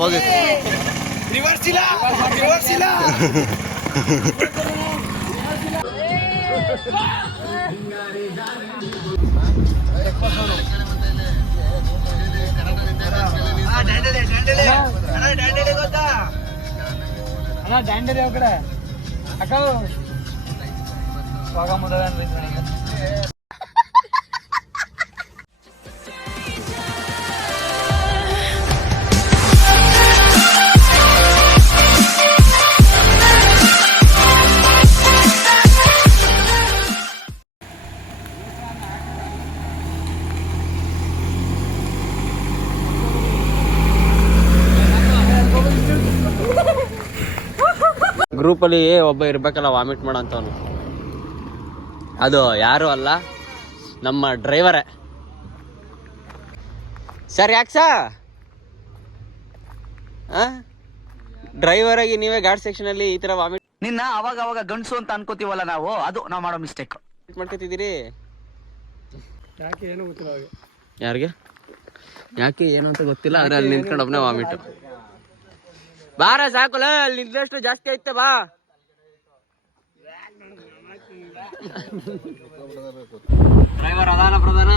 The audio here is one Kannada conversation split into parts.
ಹೋಗಿ. ರಿವರ್ಸ್ ಇಲ್ಲ. ಗೊತ್ತಾ ಅಣ್ಣ ಡ್ಯಾಂಡೇಲಿ ಹೋಗ ಕಡೆ ಅಕ್ಕ ಸ್ವಾಗ ಮೊದಲ ಗ್ರೂಪಲ್ಲಿ ಒಬ್ಬ ಇರ್ಬೇಕಲ್ಲ ವಾಮಿಟ್ ಮಾಡೋಂಥವ್ನು. ಅದು ಯಾರು ಅಲ್ಲ, ನಮ್ಮ ಡ್ರೈವರೇ. ಸರ್ ಯಾಕೆ ಡ್ರೈವರ್ ಆಗಿ ನೀವೇ ಗಾರ್ಡ್ ಸೆಕ್ಷನ್ ಅಲ್ಲಿ ಈ ತರ ವಾಮಿಟ್ ನಿನ್ನ ಅವಾಗ ಗಂಡಸು ಅಂತ ಅನ್ಕೋತೀವಲ್ಲ ನಾವು ಮಾಡೋ ಮಿಸ್ಟೇಕ್ ಮಾಡ್ಕೊತಿದ್ದೀರಿ. ಯಾಕೆ ಏನು ಗೊತ್ತಿಲ್ಲ ಯಾರಿಗೆ ಯಾಕೆ ಏನು ಅಂತ ಗೊತ್ತಿಲ್ಲ. ಆದ್ರೆ ಅಲ್ಲಿ ನಿಂತ್ಕೊಂಡು ಒಬ್ಬನೇ ವಾಮಿಟ್. ಬಾರ ಸಾಕಲ್ಲ, ಅಲ್ಲಿ ನಿಂತಷ್ಟು ಜಾಸ್ತಿ ಐತೆ ಬಾ. ಡ್ರೈವರ್ ಅದಾನ ಪ್ರಧಾನ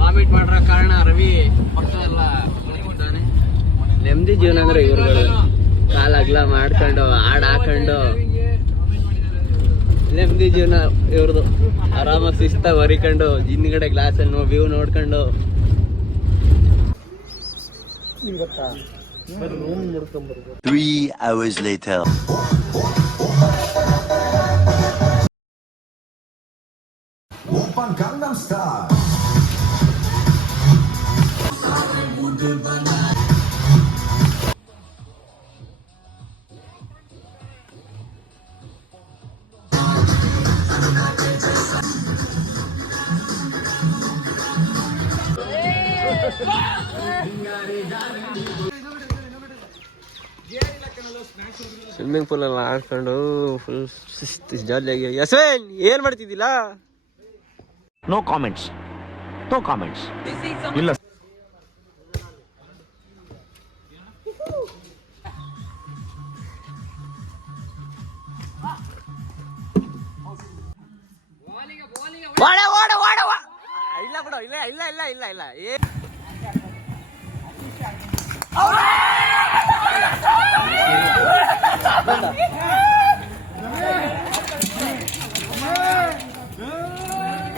ವಾಮಿಟ್ ಮಾಡ್ರ ಕಾರಣ ರವಿ ಪಕ್ಕ ಎಲ್ಲ ಕುಳಿತಿದ್ದಾನೆ. ನೆಮ್ಮದಿ ಜೀವನ ಅಂದ್ರೆ ಇವ್ರುಗಳು ಕಾಲ ಅಗ್ಲ ಮಾಡ್ಕೊಂಡು ಹಾಡ್ ಹಾಕೊಂಡು ನೆಮ್ಮದಿ ಜೀವನ ಇವ್ರದು. ಆರಾಮಾಗಿ ಶಿಸ್ತಾಗಿ ಹೊರಿಕೊಂಡು ಹಿಂದ್ಗಡೆ ಗ್ಲಾಸಲ್ಲಿ ವ್ಯೂ ನೋಡ್ಕೊಂಡು. 3 hours later. Oppan Gangnam Style. Swimming pool ಎಲ್ಲ ಆಡ್ಕೊಂಡು ಫುಲ್ ಜಾಲಿಯಾಗಿ. ಯಸ್ವೇನ್ ಏನ್ ಮಾಡ್ತಿದ್ದಿಲ್ಲ? ನೋ ಕಾಮೆಂಟ್ಸ್ ಇಲ್ಲ. ಇಲ್ಲ ಬಿಡು, ಇಲ್ಲ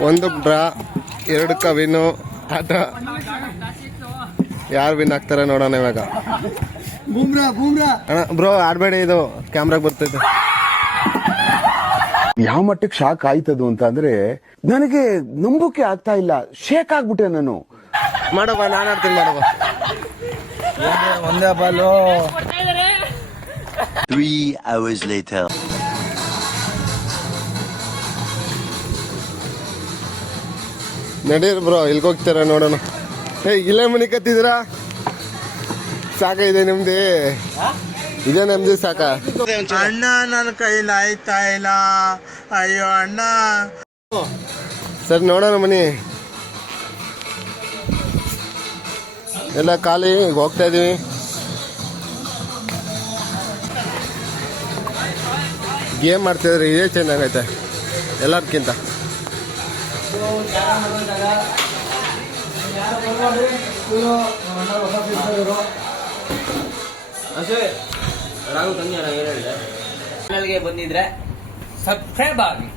ಒಂದು ಬ್ರಾ 2 ಕವಿನು ಆಟ. ಯಾರು ವಿನ್ ಆಗ್ತಾರೆ ನೋಡೋಣ ಇವಾಗ. ಅಣ್ಣ ಬ್ರೋ ಆಡ್ಬೇಡಿ, ಇದು ಕ್ಯಾಮ್ರಾಗ ಬರ್ತೈತೆ. ಯಾವ ಮಟ್ಟಕ್ಕೆ ಶಾಕ್ ಆಯ್ತದು ಅಂತ ಅಂದ್ರೆ ನನಗೆ ನಂಬಕ್ಕೆ ಆಗ್ತಾ ಇಲ್ಲ. ಶೇಕ್ ಆಗ್ಬಿಟ್ಟೆ ನಾನು. ಮಾಡವ, ನಾನು ಆಡ್ತೀನಿ ಮಾಡವ. ಒಂದೇ ಬಾಲು. 3 hours later. ನಡೀರಿ ಬ್ರೋ, ಇಲ್ಗೆ ಹೋಗ್ತೀರ ನೋಡೋಣ. ಇಲ್ಲೇ ಮನಿ ಕತ್ತಿದ್ದೀರಾ? ಸಾಕಾಗಿದೆ ನಿಮ್ದು? ಇದೇ ನಮ್ದು ಸಾಕ? ಅಣ್ಣ ನನ್ನ ಕೈಲಿ ಆಯ್ತಾ ಇಲ್ಲ. ಅಯ್ಯೋ ಅಣ್ಣ. ಸರಿ ನೋಡೋಣ ಮನಿ ಎಲ್ಲ ಖಾಲಿ. ಈಗ ಹೋಗ್ತಾ ಇದೀವಿ. ಗೇಮ್ ಮಾಡ್ತಿದ್ರೆ ಇದೇ ಚೆನ್ನಾಗೈತೆ ಎಲ್ಲದಕ್ಕಿಂತ. ಚಾನಲ್ಗೆ ಬಂದಿದ್ರೆ ಸಬ್ಸ್ಕ್ರೈಬ್ ಆಗಿ,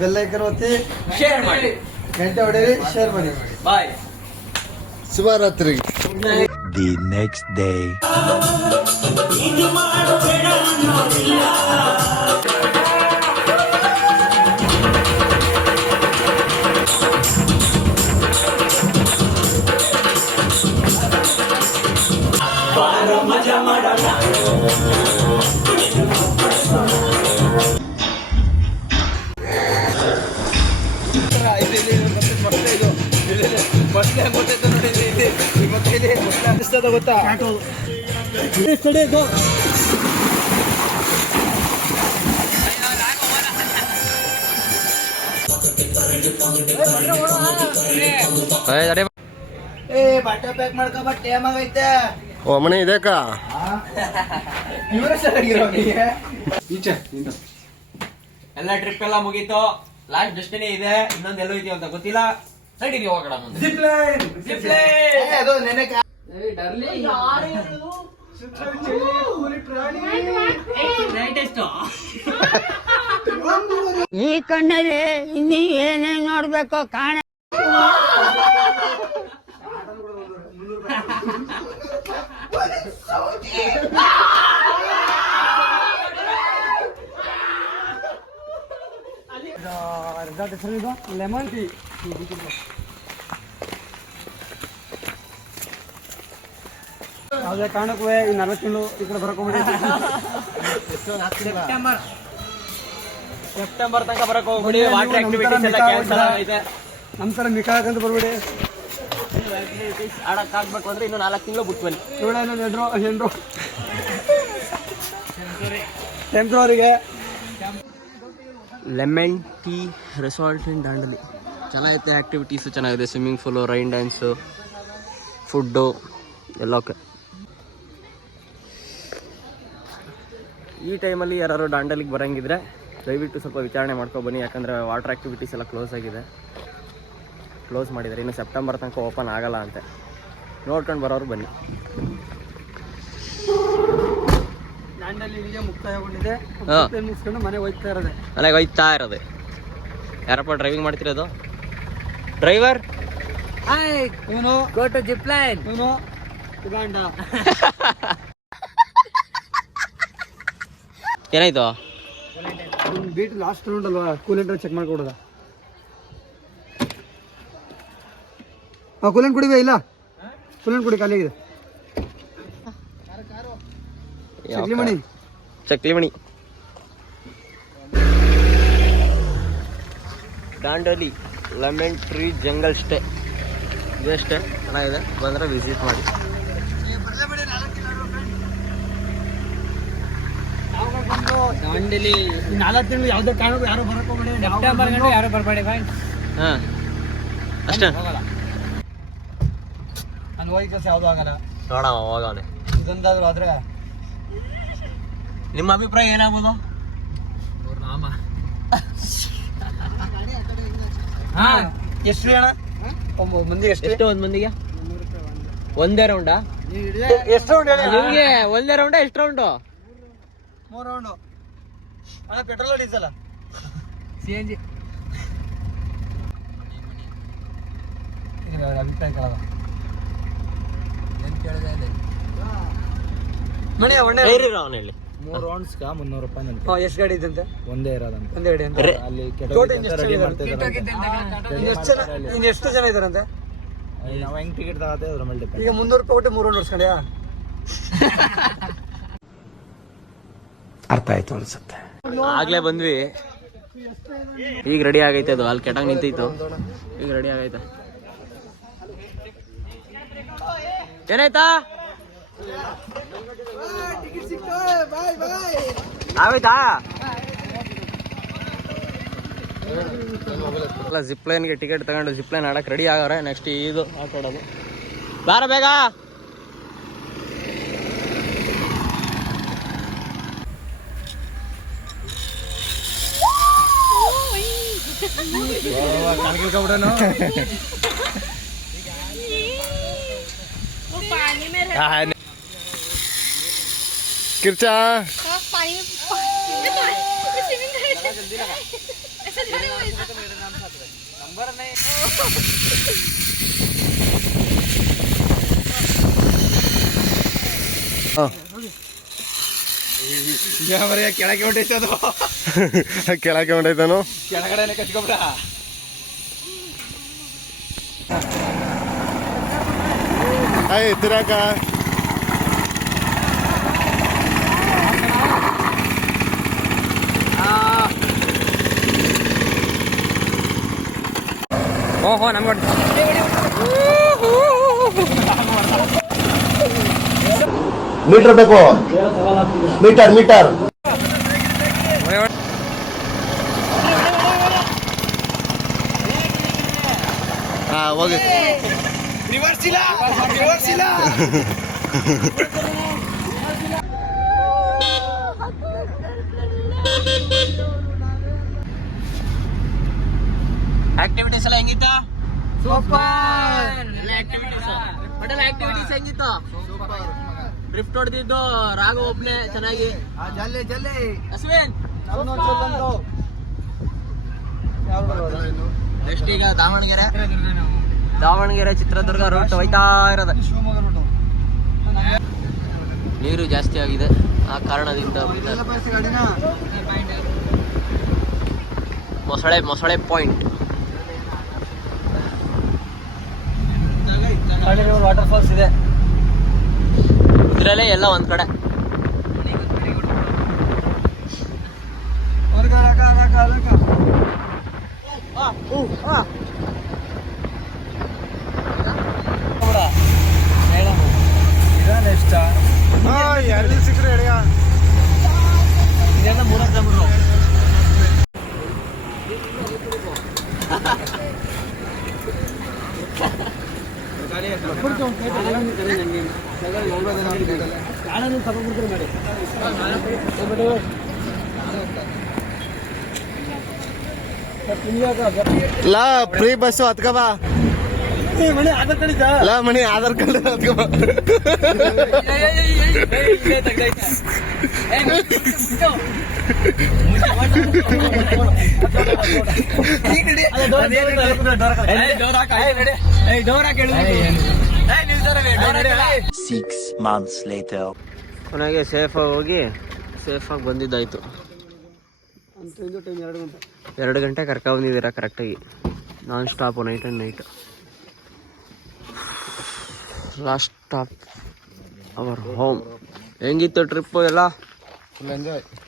ಬೆಲ್ ಐಕನ್ ಒತ್ತಿ, ಶೇರ್ ಮಾಡಿ, ಗಂಟೆ ಹೊಡೆಯಿರಿ, ಶೇರ್ ಮಾಡಿ. ಬಾಯ್. ಶುಭರಾತ್ರಿ. The next day. ಗೊತ್ತಾ? ಬಟ್ಟೆ ಪ್ಯಾಕ್ ಮಾಡ್ಕೊಬ, ಟೈಮ್ ಆಗೈತೆ. ಓ ಮನೆ ಇದೆಕ್ಕ ಎಲ್ಲ ಟ್ರಿಪ್ ಎಲ್ಲ ಮುಗೀತು. ಲಾಸ್ಟ್ ಡೆಸ್ಟಿನಿ ಇದೆ, ಇನ್ನೊಂದು ಎಲ್ಲೋ ಇದೆಯೋ ಅಂತ ಗೊತ್ತಿಲ್ಲ. ನಡೀರಿ ಹೋಗೋಣ ಮುಂದೆ. ಈ ಕಣ್ಣಲ್ಲಿ ಇನ್ನೀ ಏನೇನ್ ನೋಡ್ಬೇಕು ಕಾಣ. Lemon tea. ಯಾವುದೇ ಕಾರಣಕ್ಕೂ ಈ 40 ತಿಂಗಳು ಈ ಕಡೆ ಬರಕೋಬೇಡಿ. ಸೆಪ್ಟೆಂಬರ್ ತನಕ ಬರಕ್ ಹೋಗ್ಬಿಡಿ. ವಾಟರ್ ಆಕ್ಟಿವಿಟೀಸ್ ಎಲ್ಲ ಕ್ಯಾನ್ಸಲ್ ಆಗೈತೆ. ನಮ್ಮ ತರ ಮಿಕಾಕಂತ ಬರ್ಬೇಡಿ. ಆಡಕ್ ಆಗ್ಬೇಕು ಅಂದ್ರೆ ಇನ್ನು 4 ತಿಂಗಳು ಬಿಟ್ಟು ಬನ್ನಿ. ಟೆಂಪ್ರವರಿಗೆ ಲೆಮನ್ ಟೀ ರೆಸಾರ್ಟ್ ಇನ್ ದಾಂಡಲಿ ಚೆನ್ನಾಗೈತೆ. ಆ್ಯಕ್ಟಿವಿಟೀಸು ಚೆನ್ನಾಗಿದೆ. Swimming pool, rain dance, food ಎಲ್ಲ ಓಕೆ. ಈ ಟೈಮಲ್ಲಿ ಯಾರು ದಾಂಡಲಿಗೆ ಬರೋಂಗಿದ್ರೆ ದಯವಿಟ್ಟು ಸ್ವಲ್ಪ ವಿಚಾರಣೆ ಮಾಡ್ಕೊಬನ್ನಿ. ಯಾಕಂದರೆ ವಾಟರ್ ಆ್ಯಕ್ಟಿವಿಟೀಸ್ ಎಲ್ಲ ಕ್ಲೋಸ್ ಆಗಿದೆ, ಕ್ಲೋಸ್ ಮಾಡಿದ್ದಾರೆ. ಇನ್ನು ಸೆಪ್ಟೆಂಬರ್ ತನಕ ಓಪನ್ ಆಗಲ್ಲ ಅಂತೆ. ನೋಡ್ಕೊಂಡು ಬರೋರು ಬನ್ನಿ. ದಾಂಡಲಿ ಇಲ್ಲಿಗೆ ಮುಕ್ತಾಯಗೊಂಡಿದೆ. ಮುಗಿಸ್ಕೊಂಡು ಮನೆಗೆ ಹೋಯ್ತಾ ಇರೋದೆ. ಯಾರಪ್ಪ ಡ್ರೈವಿಂಗ್ ಮಾಡ್ತಿರೋದು? Driver go to zip line. ಏನಾಯ್ತು? ಬೀಟ್ ಲಾಸ್ಟ್ ರೌಂಡ್ ಅಲ್ವಾ, ಕೂಲೆಂಟ್ ಚೆಕ್ ಮಾಡ್ಕೊಡೋದ. ಕೂಲೆಂಟ್ ಕುಡಿವೆ ಇಲ್ಲ? ಕೂಲೆಂಟ್ ಕುಡಿ, ಖಾಲಿ ಆಗಿದೆ. ಚಕ್ಲಿಮಣಿ Dandeli lemon tree jungle stay ಇದಷ್ಟೇ ಚೆನ್ನಾಗಿದೆ. ಬಂದರೆ ವಿಸಿಟ್ ಮಾಡಿ. ದಾಂಡಲಿ 4 ತಿಂಗಳು ಯಾವುದೇ ಕಾರಣಕ್ಕೂ ಯಾರು ಬರಕ್ ಹೋಗ್ಬೇಡಿ. ಸೆಪ್ಟೆಂಬರ್ ಗಂಟೆ ಯಾರು ಬರಬೇಡಿ. ಹಾಂ ಅಷ್ಟೇ. ನಾನು ಹೋಗಿ ಕೆಲಸ ಯಾವುದೂ ಆಗಲ್ಲ. ನೋಡವ ಹೋಗವನೆ. ಇದೊಂದಾದ್ರು ಆದ್ರೆ ನಿಮ್ಮ ಅಭಿಪ್ರಾಯ ಏನಾಗ್ಬೋದು? ರಾಮ ಎಷ್ಟು ಜನ? 9 ಮಂದಿಗೆ ಎಷ್ಟು? 1 ಮಂದಿಗೆ ಒಂದೇ ರೌಂಡಾ? ಎಷ್ಟು ರೌಂಡ್ ಹೇಳಿ ನಿಮಗೆ? ಒಂದೇ ರೌಂಡಾ? ಎಷ್ಟು ರೌಂಡು? 3 ರೌಂಡು. ಅಣ್ಣ ಪೆಟ್ರೋಲ್ ಡೀಸೆಲ್ CNG? ಅಭಿಪ್ರಾಯ ಕೇಳೋದ ಏನು ಕೇಳಿದೆ ಇಲ್ಲಿ ಮಣಿ ಅವನೇ ಅವನು ಹೇಳಿ. 3 ರೌಂಡ್ಸ್ 300 ರೂಪಾಯಿ. ಎಷ್ಟು ಗಾಡಿ ಇದ್ದಂತೆ? ಒಂದೇ ಇರೋದಂತೆ. ಒಂದೇ ಗಾಡಿ ಅಂತ. ಅಲ್ಲಿ ಎಷ್ಟು ಜನ ಇದಾರಂತೆ? ನಾವು ಹೆಂಗ್ ಟಿಕೆಟ್ ತಗೋತೆ ಅದ್ರ ಮೇಲೆ ಡಿಪೆಂಡ್. ಈಗ 300 ರೂಪಾಯಿ ಕೊಟ್ಟು 3 ರೌಂಡ್ ಹೊಡ್ಸ್ಕೊಂಡ್ಯಾ? ಅರ್ಥ ಆಯ್ತು ಅನ್ಸುತ್ತೆ. ಆಗ್ಲೇ ಬಂದ್ವಿ. ಈಗ ರೆಡಿ ಆಗೈತೆ. ಅದು ಅಲ್ಲಿ ಕೆಟಾಗ ನಿಂತಿತ್ತು, ಈಗ ರೆಡಿ ಆಗೈತೆ. ಏನಾಯ್ತಾ? ಆಗೋಯ್ತಾ? ಅಲ್ಲ, ಜಿಪ್ ಲೈನ್ಗೆ ಟಿಕೆಟ್ ತಗೊಂಡು ಜಿಪ್ ಲೈನ್ ಆಡಕ್ಕೆ ರೆಡಿ ಆಗವ್ರೆ. ನೆಕ್ಸ್ಟ್ ಇದು ಆಟ ಆಡೋದು. ಬಾರ ಬೇಗ. ಕಿರ್ಚಾ ಕೆಳಗೆ ಹೊಂಟೈತೆ ಅದು. ಕೆಳಗೆ ಹೊಂಟೈತಾನು. ಕೆಳಗಡೆ ಕಚ್ಕೊಬಿಡ. ಆಯ್ ತಿರಾಕ ಓಹೋ ನಮ್ಗೆ ಮೀಟರ್ ಬೇಕು. ಮೀಟರ್ ಹಾ ಹೋಗಿ. ರಿವರ್ಸ್ ಇಲ್ಲ ಆಕ್ಟಿವಿಟೀಸ್ ಎಲ್ಲ ಹೆಂಗಿತ್ತ? ಹೋಟೆಲ್ ಆಕ್ಟಿವಿಟೀಸ್ ಹೆಂಗಿತ್ತು? ಡ್ರಿಫ್ಟ್ ಹೊಡೆದಿದ್ದು ರಾಘ ಒಬ್ನೇ ಚೆನ್ನಾಗಿ. ಅಶ್ವಿನ್ ನೆಕ್ಸ್ಟ್ ಈಗ ದಾವಣಗೆರೆ ಚಿತ್ರದುರ್ಗ ರೂಟ್ ಹೋಯ್ತಾ ಇರೋದು. ನೀರು ಜಾಸ್ತಿ ಆಗಿದೆ, ಆ ಕಾರಣದಿಂದ ಮೊಸಳೆ ಪಾಯಿಂಟ್. ವಾಟರ್ ಫಾಲ್ಸ್ ಇದೆ, ಇದರಲ್ಲೇ ಎಲ್ಲ ಒಂದ್ ಕಡೆ. ಎಲ್ಲಿ ಸಿಕ್ಕರೆ ಎಳೆಯ ಇದೆಲ್ಲ 3 ಕಿಲೋಮೀಟರ್. ಲಾ ಫ್ರೀ ಬಸ್ಸು ಹತ್ಕಬಾ. ಲಾ ಮಣಿ ಆಧಾರ್ ಕಾರ್ಡ್ ಹತ್ಕಬಾ. Six months later. ಕೊನೆಗೆ ಸೇಫಾಗಿ ಹೋಗಿ ಸೇಫಾಗಿ ಬಂದಿದ್ದಾಯ್ತು. 2 ಗಂಟೆ ಕರ್ಕೊಂಡ್ಬಂದಿದ್ದೀರಾ ಕರೆಕ್ಟಾಗಿ, non stop, night and night. Last stop our home. ಹೆಂಗಿತ್ತು ಟ್ರಿಪ್ಪು ಎಲ್ಲ?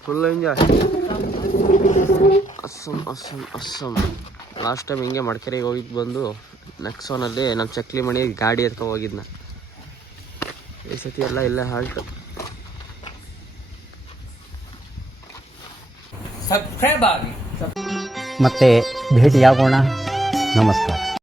Full enjoy. Awesome. Last time ಹಿಂಗೆ ಮಡಿಕೇರಿಗೆ ಹೋಗಿದ್ದು ಬಂದು ನೆಕ್ಸೋನಲ್ಲಿ ನಮ್ಮ ಚಕ್ಲಿ ಮಣಿ ಗಾಡಿ ಎತ್ಕೊ ಹೋಗಿದ್ನ. ಈ ಸತಿ ಎಲ್ಲ ಇಲ್ಲೇ ಹಾಲ್ಟ್. ಮತ್ತೆ ಭೇಟಿಯಾಗೋಣ. ನಮಸ್ಕಾರ.